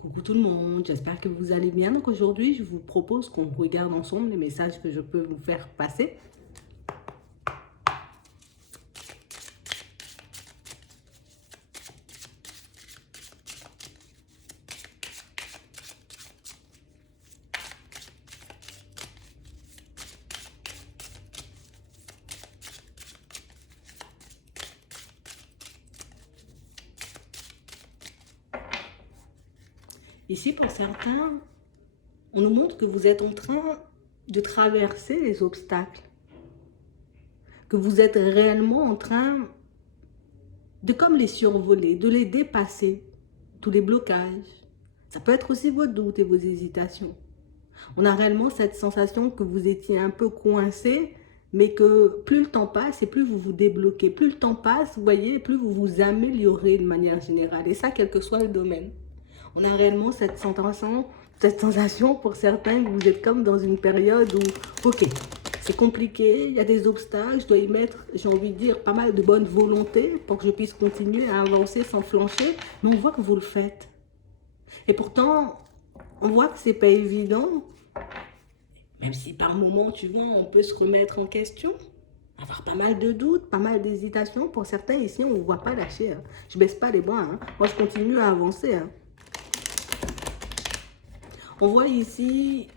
Coucou tout le monde, j'espère que vous allez bien. Donc aujourd'hui, je vous propose qu'on regarde ensemble les messages que je peux vous faire passer. Ici, pour certains, on nous montre que vous êtes en train de traverser les obstacles, que vous êtes réellement en train de comme les survoler, de les dépasser, tous les blocages. Ça peut être aussi vos doutes et vos hésitations. On a réellement cette sensation que vous étiez un peu coincé, mais que plus le temps passe et plus vous vous débloquez. Plus le temps passe, vous voyez, plus vous vous améliorez de manière générale. Et ça, quel que soit le domaine. On a réellement cette sensation pour certains que vous êtes comme dans une période où, ok, c'est compliqué, il y a des obstacles, je dois y mettre, j'ai envie de dire, pas mal de bonne volonté pour que je puisse continuer à avancer sans flancher, mais on voit que vous le faites. Et pourtant, on voit que c'est pas évident, même si par moment, tu vois, on peut se remettre en question, avoir pas mal de doutes, pas mal d'hésitations. Pour certains ici, on ne voit pas lâcher. Hein. Je baisse pas les bras. Hein. Moi, je continue à avancer. Hein. On voit ici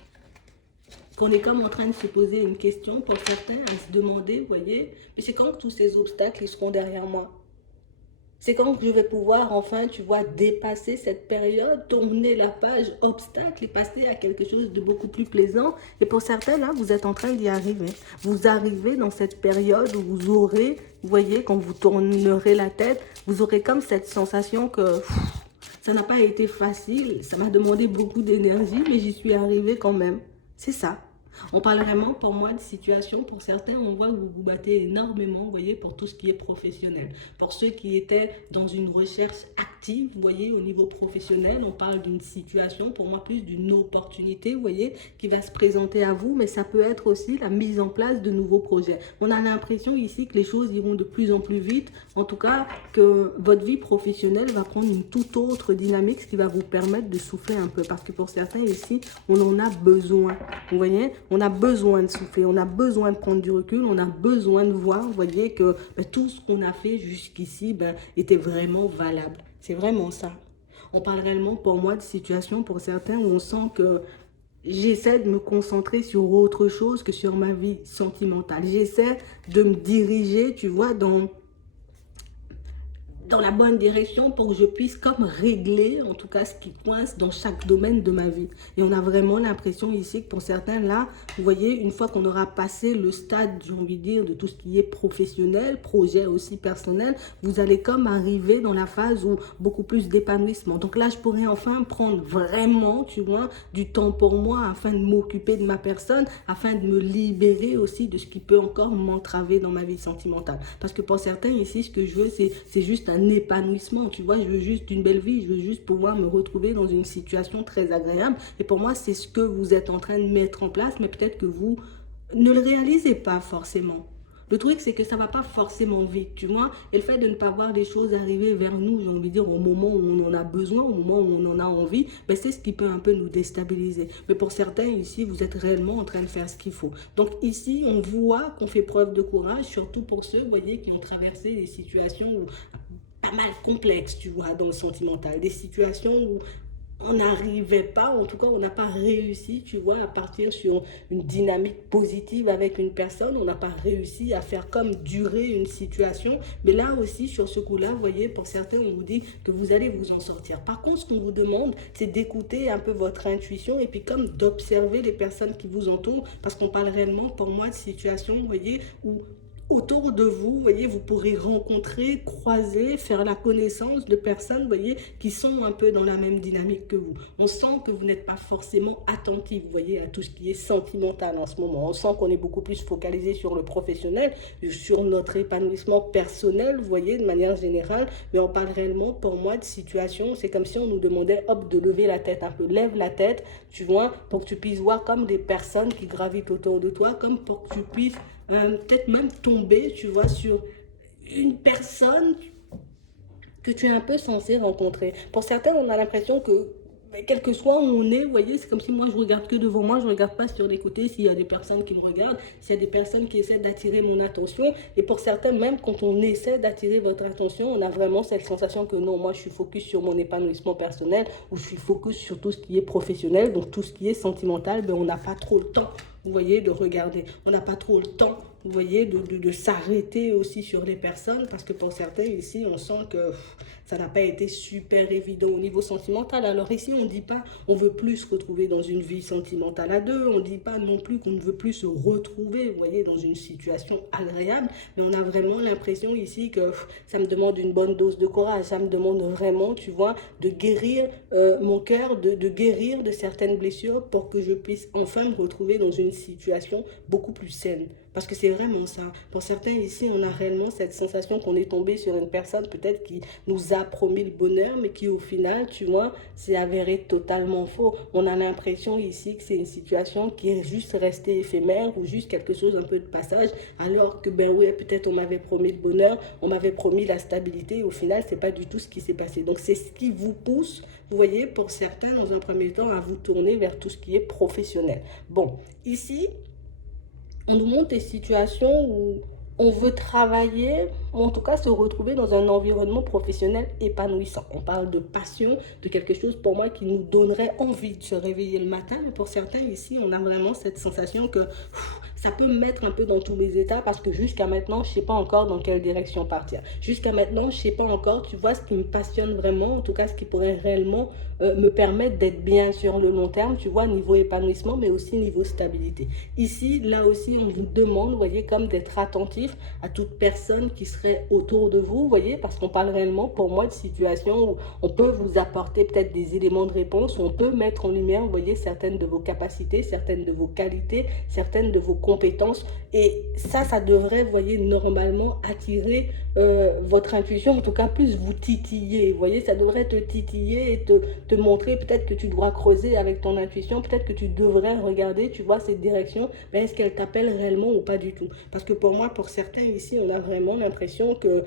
qu'on est comme en train de se poser une question pour certains, à se demander, vous voyez, mais c'est quand tous ces obstacles ils seront derrière moi? C'est quand que je vais pouvoir enfin, tu vois, dépasser cette période, tourner la page obstacle et passer à quelque chose de beaucoup plus plaisant. Et pour certains, là, vous êtes en train d'y arriver. Vous arrivez dans cette période où vous aurez, vous voyez, quand vous tournerez la tête, vous aurez comme cette sensation que ça n'a pas été facile. Ça m'a demandé beaucoup d'énergie, mais j'y suis arrivée quand même. C'est ça. On parle vraiment pour moi de situation. Pour certains, on voit que vous vous battez énormément, vous voyez, pour tout ce qui est professionnel. Pour ceux qui étaient dans une recherche active, vous voyez, au niveau professionnel, on parle d'une situation, pour moi, plus d'une opportunité, vous voyez, qui va se présenter à vous, mais ça peut être aussi la mise en place de nouveaux projets. On a l'impression ici que les choses iront de plus en plus vite, en tout cas que votre vie professionnelle va prendre une toute autre dynamique, ce qui va vous permettre de souffler un peu, parce que pour certains ici, on en a besoin, vous voyez, on a besoin de souffler, on a besoin de prendre du recul, on a besoin de voir, vous voyez, que tout ce qu'on a fait jusqu'ici était vraiment valable. C'est vraiment ça. On parle réellement pour moi de situation pour certains où on sent que j'essaie de me concentrer sur autre chose que sur ma vie sentimentale. J'essaie de me diriger, tu vois, dans la bonne direction pour que je puisse comme régler en tout cas ce qui coince dans chaque domaine de ma vie. Et on a vraiment l'impression ici que pour certains là, vous voyez, une fois qu'on aura passé le stade, j'ai envie de dire, de tout ce qui est professionnel, projet aussi personnel, vous allez comme arriver dans la phase où beaucoup plus d'épanouissement. Donc là, je pourrais enfin prendre vraiment, tu vois, du temps pour moi afin de m'occuper de ma personne, afin de me libérer aussi de ce qui peut encore m'entraver dans ma vie sentimentale. Parce que pour certains ici, ce que je veux, c'est juste un épanouissement, tu vois, je veux juste une belle vie, je veux juste pouvoir me retrouver dans une situation très agréable. Et pour moi, c'est ce que vous êtes en train de mettre en place, mais peut-être que vous ne le réalisez pas forcément. Le truc, c'est que ça ne va pas forcément vite, tu vois. Et le fait de ne pas voir les choses arriver vers nous, j'ai envie de dire, au moment où on en a besoin, au moment où on en a envie, c'est ce qui peut un peu nous déstabiliser. Mais pour certains, ici, vous êtes réellement en train de faire ce qu'il faut. Donc ici, on voit qu'on fait preuve de courage, surtout pour ceux, vous voyez, qui ont traversé des situations où pas mal complexes, tu vois, dans le sentimental. Des situations où on n'arrivait pas, en tout cas on n'a pas réussi, tu vois, à partir sur une dynamique positive avec une personne, on n'a pas réussi à faire comme durer une situation, mais là aussi sur ce coup-là, vous voyez, pour certains on vous dit que vous allez vous en sortir. Par contre, ce qu'on vous demande, c'est d'écouter un peu votre intuition et puis comme d'observer les personnes qui vous entourent, parce qu'on parle réellement pour moi de situations, vous voyez, où autour de vous, vous voyez, vous pourrez rencontrer, croiser, faire la connaissance de personnes, vous voyez, qui sont un peu dans la même dynamique que vous. On sent que vous n'êtes pas forcément attentif, vous voyez, à tout ce qui est sentimental en ce moment. On sent qu'on est beaucoup plus focalisé sur le professionnel, sur notre épanouissement personnel, vous voyez, de manière générale, mais on parle réellement, pour moi, de situation, c'est comme si on nous demandait, hop, de lever la tête un peu, lève la tête, tu vois, pour que tu puisses voir comme des personnes qui gravitent autour de toi, comme pour que tu puisses peut-être même tomber, tu vois, sur une personne que tu es un peu censé rencontrer. Pour certains, on a l'impression que mais quel que soit où on est, vous voyez, c'est comme si moi je regarde que devant moi, je ne regarde pas sur les côtés s'il y a des personnes qui me regardent, s'il y a des personnes qui essaient d'attirer mon attention. Et pour certains, même quand on essaie d'attirer votre attention, on a vraiment cette sensation que non, moi je suis focus sur mon épanouissement personnel ou je suis focus sur tout ce qui est professionnel, donc tout ce qui est sentimental, ben on n'a pas trop le temps, vous voyez, de regarder. On n'a pas trop le temps, vous voyez, de s'arrêter aussi sur les personnes parce que pour certains ici, on sent que ça n'a pas été super évident au niveau sentimental. Alors ici, on ne dit pas on veut plus se retrouver dans une vie sentimentale à deux, on ne dit pas non plus qu'on ne veut plus se retrouver, vous voyez, dans une situation agréable, mais on a vraiment l'impression ici que ça me demande une bonne dose de courage, ça me demande vraiment, tu vois, de guérir mon cœur, de guérir de certaines blessures pour que je puisse enfin me retrouver dans une situation beaucoup plus saine. Parce que c'est vraiment ça. Pour certains ici, on a réellement cette sensation qu'on est tombé sur une personne peut-être qui nous a promis le bonheur, mais qui au final, tu vois, s'est avéré totalement faux. On a l'impression ici que c'est une situation qui est juste restée éphémère ou juste quelque chose un peu de passage, alors que ben oui, peut-être on m'avait promis le bonheur, on m'avait promis la stabilité, et au final, c'est pas du tout ce qui s'est passé. Donc c'est ce qui vous pousse, vous voyez, pour certains, dans un premier temps, à vous tourner vers tout ce qui est professionnel. Bon, ici, on nous montre des situations où on veut travailler, ou en tout cas se retrouver dans un environnement professionnel épanouissant. On parle de passion, de quelque chose pour moi qui nous donnerait envie de se réveiller le matin. Mais pour certains ici, on a vraiment cette sensation que ça peut me mettre un peu dans tous les états parce que jusqu'à maintenant, je ne sais pas encore dans quelle direction partir. Jusqu'à maintenant, je ne sais pas encore, tu vois, ce qui me passionne vraiment, en tout cas ce qui pourrait réellement me permettre d'être bien sur le long terme, tu vois, niveau épanouissement, mais aussi niveau stabilité. Ici, là aussi, on vous demande, vous voyez, comme d'être attentif à toute personne qui serait autour de vous, vous voyez, parce qu'on parle réellement, pour moi, de situations où on peut vous apporter peut-être des éléments de réponse, où on peut mettre en lumière, vous voyez, certaines de vos capacités, certaines de vos qualités, certaines de vos compétences. Et ça devrait, vous voyez, normalement attirer votre intuition, en tout cas plus vous titiller, vous voyez, ça devrait te titiller et te montrer peut-être que tu dois creuser avec ton intuition, peut-être que tu devrais regarder, tu vois, cette direction, mais est-ce qu'elle t'appelle réellement ou pas du tout? Parce que pour moi, pour certains ici, on a vraiment l'impression que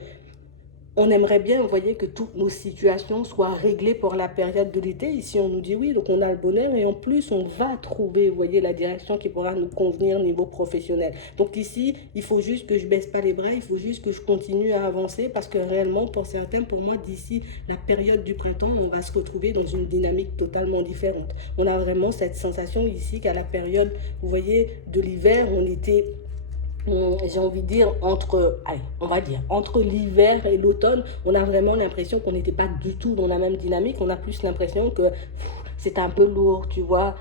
on aimerait bien, vous voyez, que toutes nos situations soient réglées pour la période de l'été. Ici, on nous dit oui, donc on a le bonheur et en plus, on va trouver, vous voyez, la direction qui pourra nous convenir au niveau professionnel. Donc ici, il faut juste que je baisse pas les bras, il faut juste que je continue à avancer parce que réellement, pour certains, pour moi, d'ici la période du printemps, on va se retrouver dans une dynamique totalement différente. On a vraiment cette sensation ici qu'à la période, vous voyez, de l'hiver, on était j'ai envie de dire, allez, on va dire, entre l'hiver et l'automne, on a vraiment l'impression qu'on n'était pas du tout dans la même dynamique. On a plus l'impression que c'était un peu lourd, tu vois.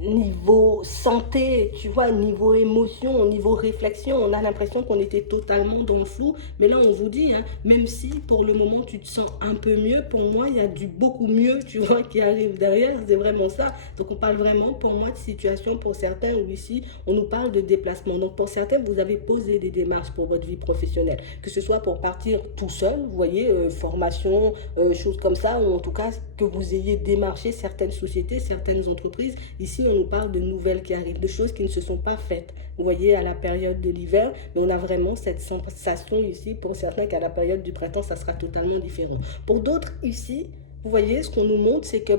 Niveau santé, tu vois, niveau émotion, niveau réflexion, on a l'impression qu'on était totalement dans le flou. Mais là, on vous dit, hein, même si pour le moment tu te sens un peu mieux, pour moi, il y a du beaucoup mieux, tu vois, qui arrive derrière. C'est vraiment ça. Donc, on parle vraiment, pour moi, de situation pour certains où ici, on nous parle de déplacement. Donc, pour certains, vous avez posé des démarches pour votre vie professionnelle, que ce soit pour partir tout seul, vous voyez, formation, choses comme ça, ou en tout cas, que vous ayez démarché certaines sociétés, certaines entreprises. Ici, on nous parle de nouvelles qui arrivent, de choses qui ne se sont pas faites, vous voyez, à la période de l'hiver, mais on a vraiment cette sensation ici, pour certains, qu'à la période du printemps, ça sera totalement différent. Pour d'autres, ici, vous voyez, ce qu'on nous montre, c'est que,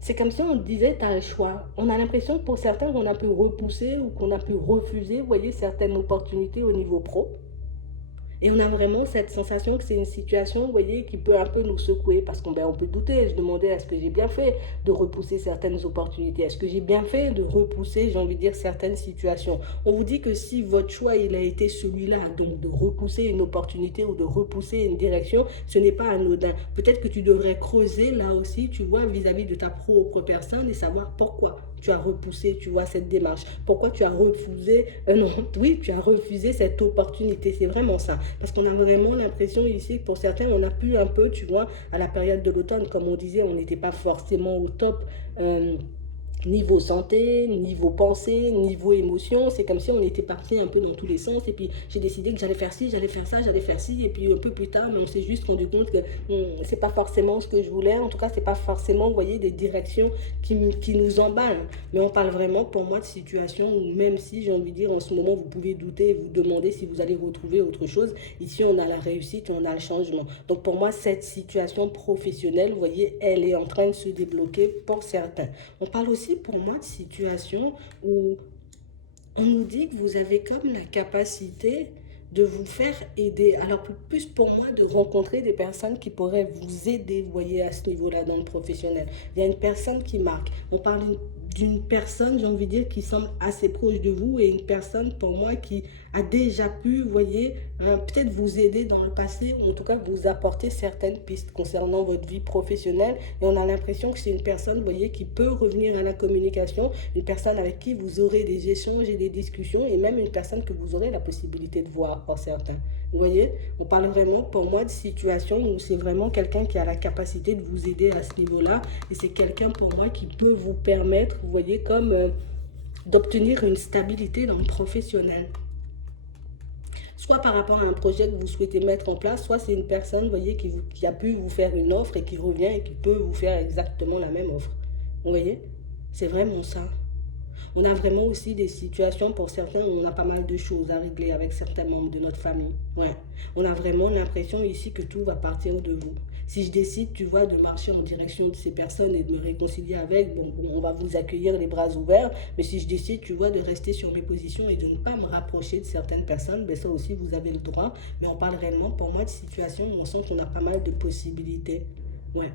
c'est comme si on disait, tu as le choix. On a l'impression que pour certains, qu'on a pu repousser ou qu'on a pu refuser, vous voyez, certaines opportunités au niveau pro. Et on a vraiment cette sensation que c'est une situation, vous voyez, qui peut un peu nous secouer parce qu'on on peut douter, se demander est-ce que j'ai bien fait de repousser certaines opportunités, est-ce que j'ai bien fait de repousser, j'ai envie de dire, certaines situations. On vous dit que si votre choix, il a été celui-là, donc de repousser une opportunité ou de repousser une direction, ce n'est pas anodin. Peut-être que tu devrais creuser là aussi, tu vois, vis-à-vis de ta propre personne et savoir pourquoi tu as repoussé, tu vois, cette démarche. Pourquoi tu as refusé, non, oui, tu as refusé cette opportunité. C'est vraiment ça. Parce qu'on a vraiment l'impression ici que pour certains, on a pu un peu, tu vois, à la période de l'automne, comme on disait, on n'était pas forcément au top. Niveau santé, niveau pensée, niveau émotion, c'est comme si on était parti un peu dans tous les sens. Et puis j'ai décidé que j'allais faire ci, j'allais faire ça, j'allais faire ci. Et puis un peu plus tard, mais on s'est juste rendu compte que c'est pas forcément ce que je voulais. En tout cas, c'est pas forcément, vous voyez, des directions qui nous emballent. Mais on parle vraiment pour moi de situation où même si j'ai envie de dire en ce moment, vous pouvez douter et vous demander si vous allez retrouver autre chose. Ici, on a la réussite, on a le changement. Donc pour moi, cette situation professionnelle, vous voyez, elle est en train de se débloquer pour certains. On parle aussi pour moi de situations où on nous dit que vous avez comme la capacité de vous faire aider. Alors plus pour moi de rencontrer des personnes qui pourraient vous aider, vous voyez, à ce niveau-là dans le professionnel. Il y a une personne qui marque. On parle d'une personne, j'ai envie de dire, qui semble assez proche de vous et une personne pour moi qui a déjà pu, vous voyez, peut-être vous aider dans le passé, ou en tout cas vous apporter certaines pistes concernant votre vie professionnelle. Et on a l'impression que c'est une personne, vous voyez, qui peut revenir à la communication, une personne avec qui vous aurez des échanges et des discussions, et même une personne que vous aurez la possibilité de voir pour certains. Vous voyez, on parle vraiment pour moi de situation où c'est vraiment quelqu'un qui a la capacité de vous aider à ce niveau-là, et c'est quelqu'un pour moi qui peut vous permettre, vous voyez, comme d'obtenir une stabilité dans le professionnel. Soit par rapport à un projet que vous souhaitez mettre en place, soit c'est une personne, vous voyez, qui a pu vous faire une offre et qui revient et qui peut vous faire exactement la même offre. Vous voyez, c'est vraiment ça. On a vraiment aussi des situations pour certains où on a pas mal de choses à régler avec certains membres de notre famille. Ouais. On a vraiment l'impression ici que tout va partir de vous. Si je décide, tu vois, de marcher en direction de ces personnes et de me réconcilier avec, bon, on va vous accueillir les bras ouverts. Mais si je décide, tu vois, de rester sur mes positions et de ne pas me rapprocher de certaines personnes, ben ça aussi, vous avez le droit. Mais on parle réellement, pour moi, de situations où on sent qu'on a pas mal de possibilités. Ouais.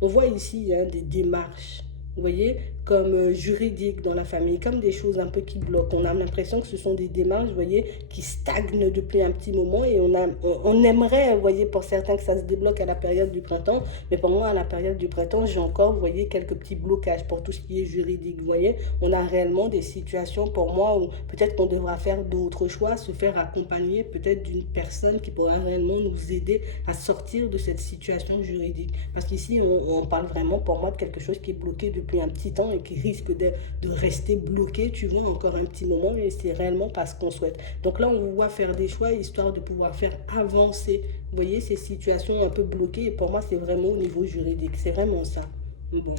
On voit ici des démarches, vous voyez, comme juridiques dans la famille, comme des choses un peu qui bloquent. On a l'impression que ce sont des démarches, vous voyez, qui stagnent depuis un petit moment et on aimerait, vous voyez, pour certains que ça se débloque à la période du printemps, mais pour moi, à la période du printemps, j'ai encore, vous voyez, quelques petits blocages pour tout ce qui est juridique, vous voyez. On a réellement des situations pour moi où peut-être qu'on devra faire d'autres choix, se faire accompagner peut-être d'une personne qui pourra réellement nous aider à sortir de cette situation juridique. Parce qu'ici, on parle vraiment pour moi de quelque chose qui est bloqué depuis un petit temps et qui risque de rester bloqué, tu vois, encore un petit moment, et c'est réellement pas ce qu'on souhaite. Donc là, on vous voit faire des choix histoire de pouvoir faire avancer, vous voyez, ces situations un peu bloquées, et pour moi, c'est vraiment au niveau juridique, c'est vraiment ça. Bon.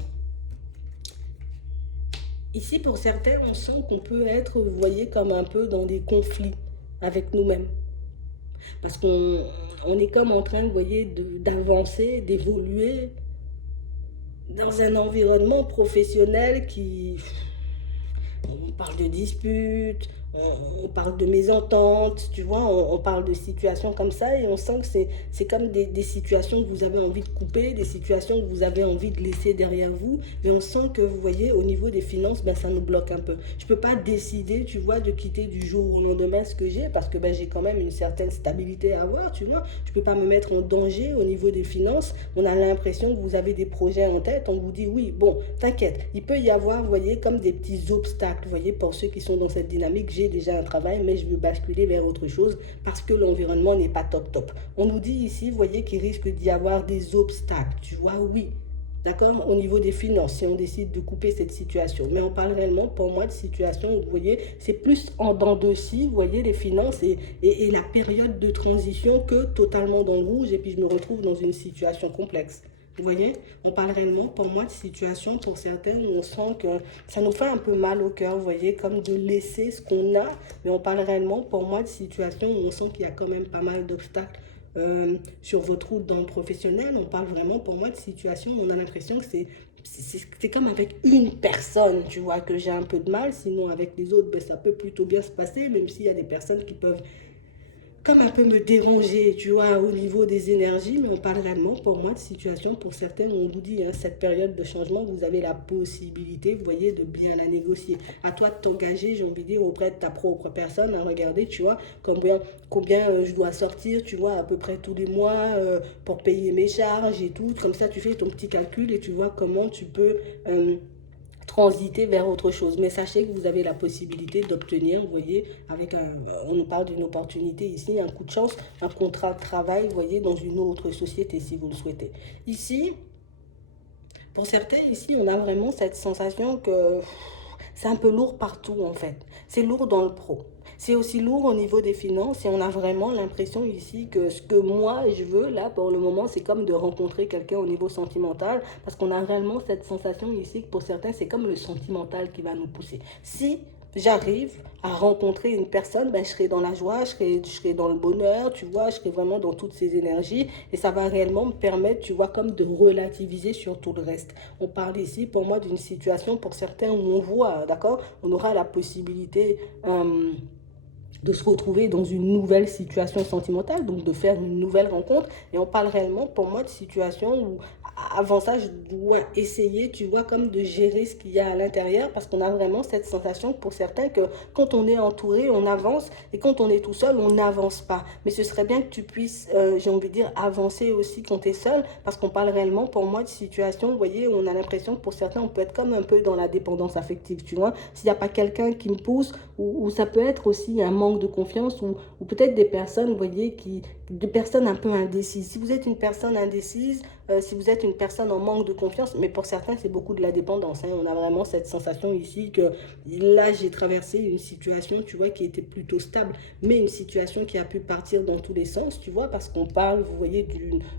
Ici, pour certains, on sent qu'on peut être, vous voyez, comme un peu dans des conflits avec nous-mêmes. Parce qu'on est comme en train, vous voyez, d'avancer, d'évoluer dans un environnement professionnel qui, on parle de disputes, on parle de mésententes, tu vois, on parle de situations comme ça et on sent que c'est comme des situations que vous avez envie de couper, des situations que vous avez envie de laisser derrière vous, mais on sent que, vous voyez, au niveau des finances, ben, ça nous bloque un peu. Je ne peux pas décider, tu vois, de quitter du jour au lendemain ce que j'ai parce que ben, j'ai quand même une certaine stabilité à avoir, tu vois. Je ne peux pas me mettre en danger au niveau des finances. On a l'impression que vous avez des projets en tête, on vous dit oui, bon, t'inquiète, il peut y avoir, vous voyez, comme des petits obstacles, vous voyez, pour ceux qui sont dans cette dynamique, j'ai déjà un travail, mais je veux basculer vers autre chose parce que l'environnement n'est pas top top. On nous dit ici, vous voyez, qu'il risque d'y avoir des obstacles, tu vois, oui. D'accord. Au niveau des finances, si on décide de couper cette situation. Mais on parle réellement, pour moi, de situation où, vous voyez, c'est plus en dents de scie, vous voyez, les finances et la période de transition que totalement dans le rouge. Et puis, je me retrouve dans une situation complexe. Vous voyez, on parle réellement pour moi de situation pour certains où on sent que ça nous fait un peu mal au cœur, vous voyez, comme de laisser ce qu'on a. Mais on parle réellement pour moi de situation où on sent qu'il y a quand même pas mal d'obstacles sur votre route dans le professionnel. On parle vraiment pour moi de situation où on a l'impression que c'est comme avec une personne, tu vois, que j'ai un peu de mal. Sinon, avec les autres, ben, ça peut plutôt bien se passer, même s'il y a des personnes qui peuvent comme un peu me déranger, tu vois, au niveau des énergies, mais on parle réellement pour moi de situation, pour certains, on vous dit, hein, cette période de changement, vous avez la possibilité, vous voyez, de bien la négocier. À toi de t'engager, j'ai envie de dire, auprès de ta propre personne, à regarder, tu vois, combien je dois sortir, tu vois, à peu près tous les mois pour payer mes charges et tout. Comme ça, tu fais ton petit calcul et tu vois comment tu peux transiter vers autre chose. Mais sachez que vous avez la possibilité d'obtenir, vous voyez, on nous parle d'une opportunité ici, un coup de chance, un contrat de travail, vous voyez, dans une autre société si vous le souhaitez. Ici, Pour certains, ici, on a vraiment cette sensation que c'est un peu lourd partout, en fait. C'est lourd dans le pro. C'est aussi lourd au niveau des finances et on a vraiment l'impression ici que ce que moi je veux là pour le moment c'est comme de rencontrer quelqu'un au niveau sentimental parce qu'on a réellement cette sensation ici que pour certains c'est comme le sentimental qui va nous pousser. Si j'arrive à rencontrer une personne, ben, je serai dans la joie, je serai dans le bonheur, tu vois, je serai vraiment dans toutes ces énergies et ça va réellement me permettre, tu vois, comme de relativiser sur tout le reste. On parle ici pour moi d'une situation pour certains où on voit, d'accord, on aura la possibilité de se retrouver dans une nouvelle situation sentimentale, donc de faire une nouvelle rencontre. Et on parle réellement, pour moi, de situation où, avant ça, je dois essayer, tu vois, comme de gérer ce qu'il y a à l'intérieur, parce qu'on a vraiment cette sensation pour certains que quand on est entouré, on avance, et quand on est tout seul, on n'avance pas. Mais ce serait bien que tu puisses, j'ai envie de dire, avancer aussi quand tu es seul, parce qu'on parle réellement, pour moi, de situation, vous voyez, où on a l'impression que pour certains, on peut être comme un peu dans la dépendance affective, tu vois. S'il n'y a pas quelqu'un qui me pousse, ou ça peut être aussi un manque de confiance ou peut-être des personnes, vous voyez, des personnes un peu indécises. Si vous êtes une personne indécise, si vous êtes une personne en manque de confiance, mais pour certains, c'est beaucoup de la dépendance. Hein. On a vraiment cette sensation ici que là, j'ai traversé une situation, tu vois, qui était plutôt stable, mais une situation qui a pu partir dans tous les sens, tu vois, parce qu'on parle, vous voyez,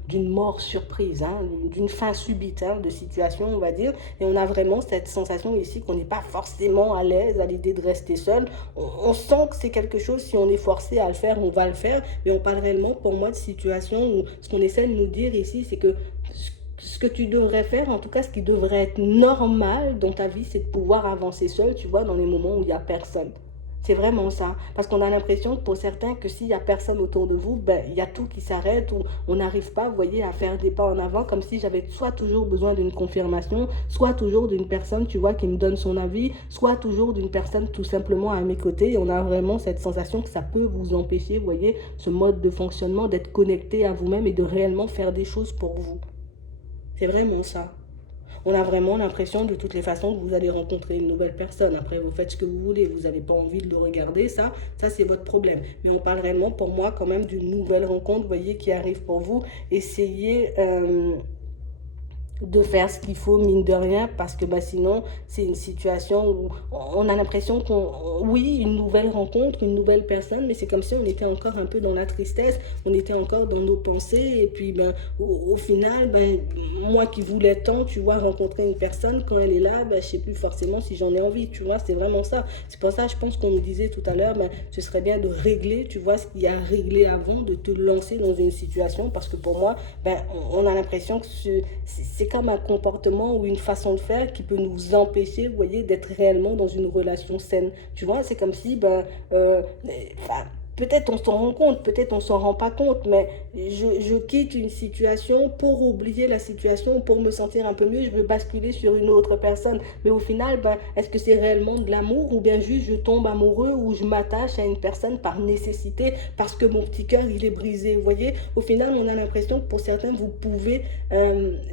d'une mort surprise, hein, d'une fin subite hein, de situation, on va dire, et on a vraiment cette sensation ici qu'on n'est pas forcément à l'aise à l'idée de rester seul. On sent que c'est quelque chose, si on est forcé à le faire, on va le faire, mais on parle réellement pour moi de situation où ce qu'on essaie de nous dire ici, c'est que ce que tu devrais faire, en tout cas ce qui devrait être normal dans ta vie, c'est de pouvoir avancer seul, tu vois, dans les moments où il n'y a personne. C'est vraiment ça. Parce qu'on a l'impression pour certains que s'il n'y a personne autour de vous, ben, il y a tout qui s'arrête ou on n'arrive pas, vous voyez, à faire des pas en avant comme si j'avais soit toujours besoin d'une confirmation, soit toujours d'une personne, tu vois, qui me donne son avis, soit toujours d'une personne tout simplement à mes côtés. Et on a vraiment cette sensation que ça peut vous empêcher, vous voyez, ce mode de fonctionnement, d'être connecté à vous-même et de réellement faire des choses pour vous. C'est vraiment ça. On a vraiment l'impression de toutes les façons que vous allez rencontrer une nouvelle personne. Après, vous faites ce que vous voulez, vous n'avez pas envie de le regarder, ça c'est votre problème. Mais on parle réellement pour moi quand même d'une nouvelle rencontre, vous voyez, qui arrive pour vous. Essayez de faire ce qu'il faut mine de rien parce que bah, sinon c'est une situation où on a l'impression qu'on oui une nouvelle rencontre une nouvelle personne mais c'est comme si on était encore un peu dans la tristesse on était encore dans nos pensées et puis ben au final ben moi qui voulais tant tu vois rencontrer une personne quand elle est là ben je sais plus forcément si j'en ai envie tu vois c'est vraiment ça c'est pour ça je pense qu'on nous disait tout à l'heure ben ce serait bien de régler tu vois ce qu'il y a à régler avant de te lancer dans une situation parce que pour moi ben on a l'impression que c'est comme un comportement ou une façon de faire qui peut nous empêcher, vous voyez, d'être réellement dans une relation saine. Tu vois, c'est comme si, ben, enfin, peut-être on s'en rend compte, peut-être on s'en rend pas compte, mais je quitte une situation pour oublier la situation, pour me sentir un peu mieux, je veux basculer sur une autre personne. Mais au final, ben, est-ce que c'est réellement de l'amour ou bien juste je tombe amoureux ou je m'attache à une personne par nécessité parce que mon petit cœur il est brisé. Vous voyez, au final, on a l'impression que pour certains, vous pouvez,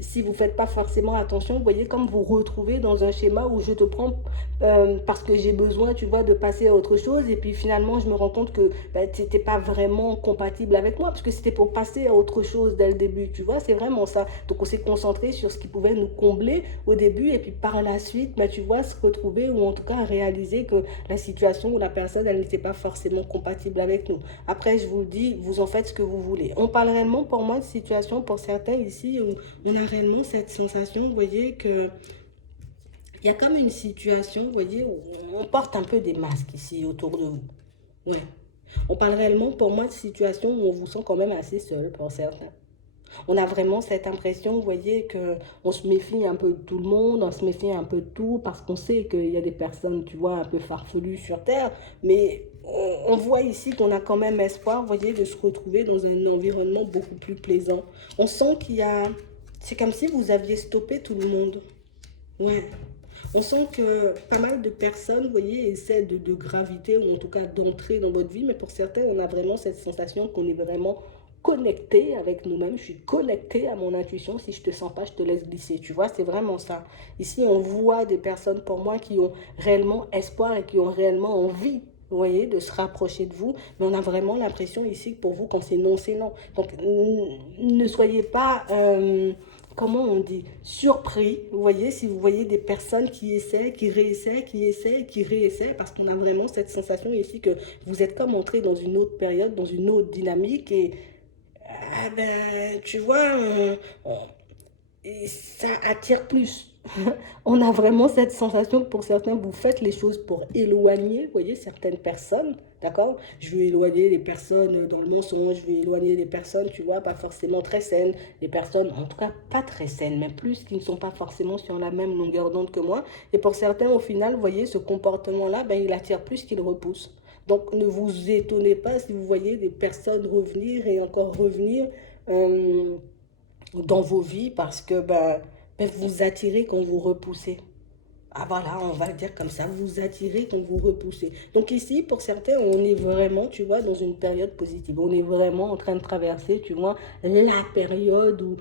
si vous ne faites pas forcément attention, vous voyez, comme vous retrouvez dans un schéma où je te prends parce que j'ai besoin, tu vois, de passer à autre chose et puis finalement, je me rends compte que ben, tu n'étais pas vraiment compatible avec moi parce que c'était pour passer à autre chose dès le début, tu vois, c'est vraiment ça. Donc on s'est concentré sur ce qui pouvait nous combler au début et puis par la suite, ben, tu vois, se retrouver ou en tout cas réaliser que la situation ou la personne, elle n'était pas forcément compatible avec nous. Après, je vous le dis, vous en faites ce que vous voulez. On parle réellement pour moi de situation pour certains ici où on a réellement cette sensation, vous voyez, que il y a comme une situation, vous voyez, où on porte un peu des masques ici autour de vous. Ouais. On parle réellement pour moi de situation où on vous sent quand même assez seul pour certains. On a vraiment cette impression, vous voyez, que on se méfie un peu de tout le monde, on se méfie un peu de tout, parce qu'on sait qu'il y a des personnes, tu vois, un peu farfelues sur Terre, mais on voit ici qu'on a quand même espoir, vous voyez, de se retrouver dans un environnement beaucoup plus plaisant. On sent qu'il y a... C'est comme si vous aviez stoppé tout le monde. Ouais. On sent que pas mal de personnes, vous voyez, essaient de graviter ou en tout cas d'entrer dans votre vie, mais pour certains, on a vraiment cette sensation qu'on est vraiment connecté avec nous-mêmes. Je suis connecté à mon intuition. Si je te sens pas, je te laisse glisser. Tu vois, c'est vraiment ça. Ici, on voit des personnes pour moi qui ont réellement espoir et qui ont réellement envie. Vous voyez, de se rapprocher de vous, mais on a vraiment l'impression ici que pour vous, quand c'est non, c'est non. Donc, ne soyez pas comment on dit, surpris. Vous voyez, si vous voyez des personnes qui essaient, qui réessaient, qui essaient, qui réessaient, parce qu'on a vraiment cette sensation ici que vous êtes comme entré dans une autre période, dans une autre dynamique, et ah ben, tu vois, et ça attire plus. On a vraiment cette sensation que pour certains, vous faites les choses pour éloigner, vous voyez, certaines personnes, d'accord? Je veux éloigner les personnes dans le mensonge, je veux éloigner les personnes, tu vois, pas forcément très saines, les personnes, en tout cas, pas très saines, mais plus qui ne sont pas forcément sur la même longueur d'onde que moi. Et pour certains, au final, vous voyez, ce comportement-là, ben, il attire plus qu'il repousse. Donc, ne vous étonnez pas si vous voyez des personnes revenir et encore revenir. euh, dans vos vies parce que ben, vous attirez quand vous repoussez. Ah voilà, on va le dire comme ça, vous attirez quand vous repoussez. Donc ici, pour certains, on est vraiment, tu vois, dans une période positive. On est vraiment en train de traverser, tu vois, la période où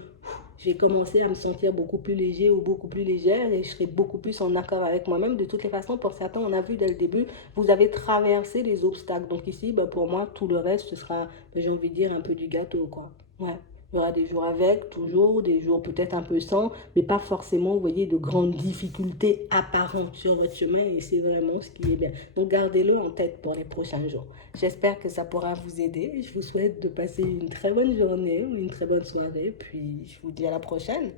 j'ai commencé à me sentir beaucoup plus léger ou beaucoup plus légère et je serai beaucoup plus en accord avec moi-même. De toutes les façons, pour certains, on a vu dès le début, vous avez traversé les obstacles. Donc ici, ben, pour moi, tout le reste, ce sera, ben, j'ai envie de dire, un peu du gâteau, quoi. Ouais. Il y aura des jours avec, toujours, des jours peut-être un peu sans, mais pas forcément, vous voyez, de grandes difficultés apparentes sur votre chemin et c'est vraiment ce qui est bien. Donc gardez-le en tête pour les prochains jours. J'espère que ça pourra vous aider. Je vous souhaite de passer une très bonne journée ou une très bonne soirée, puis je vous dis à la prochaine.